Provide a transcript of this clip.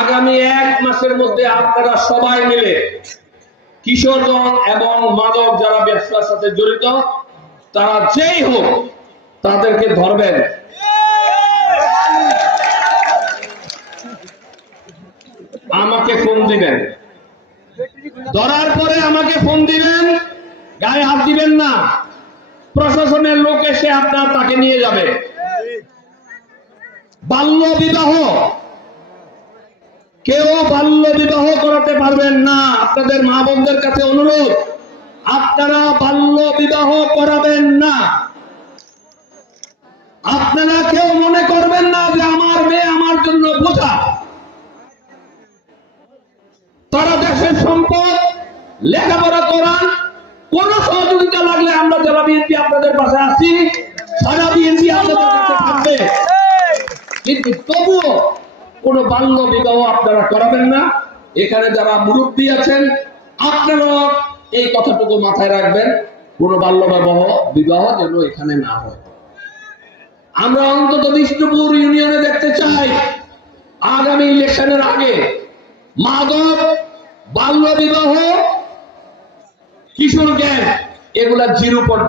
আগামী 1 মাসের মধ্যে আপনারা সবাই মিলে কিশোরগঞ্জ এবং মাদক যারা ব্যবসার সাথে জড়িত তারা যেই হোক তাদেরকে ধরবেন। আমাকে ফোন দিবেন, ধরার পরে আমাকে ফোন দিবেন, গায়ে হাত দিবেন না। প্রশাসনের লোক এসে আপনার তাকে নিয়ে যাবে। বাল্য বিবাহ, কেউ বাল্য বিবাহ করাতে পারবেন না। আপনাদের মা বোনদের কাছে অনুরোধ, আপনারা বাল্য বিবাহ করাবেন না। আপনারা কেউ মনে করবেন না যে আমার মেয়ে আমার জন্য বোঝা। তারা দেশের সম্পদ, লেখাপড়া করান। কোন সহযোগিতা লাগলে আমরা যারা বিএনপি আপনাদের পাশে আছি, সারা বিএনপি আপনাদের কাছে থাকবে। কিন্তু তবুও কোন বাল্য বিবাহ আপনারা করাবেন না। এখানে যারা মুরব্বী আছেন আপনারা এই কথাটুকু মাথায় রাখবেন, কোন বাল্য বিবাহ যেন এখানে না হয়। আমরা অন্তত বিষ্ণুপুর ইউনিয়নে দেখতে চাই আগামী ইলেকশনের আগে মাদক, বাল্য বিবাহ, কিশোর গ্যাং এগুলা জিরো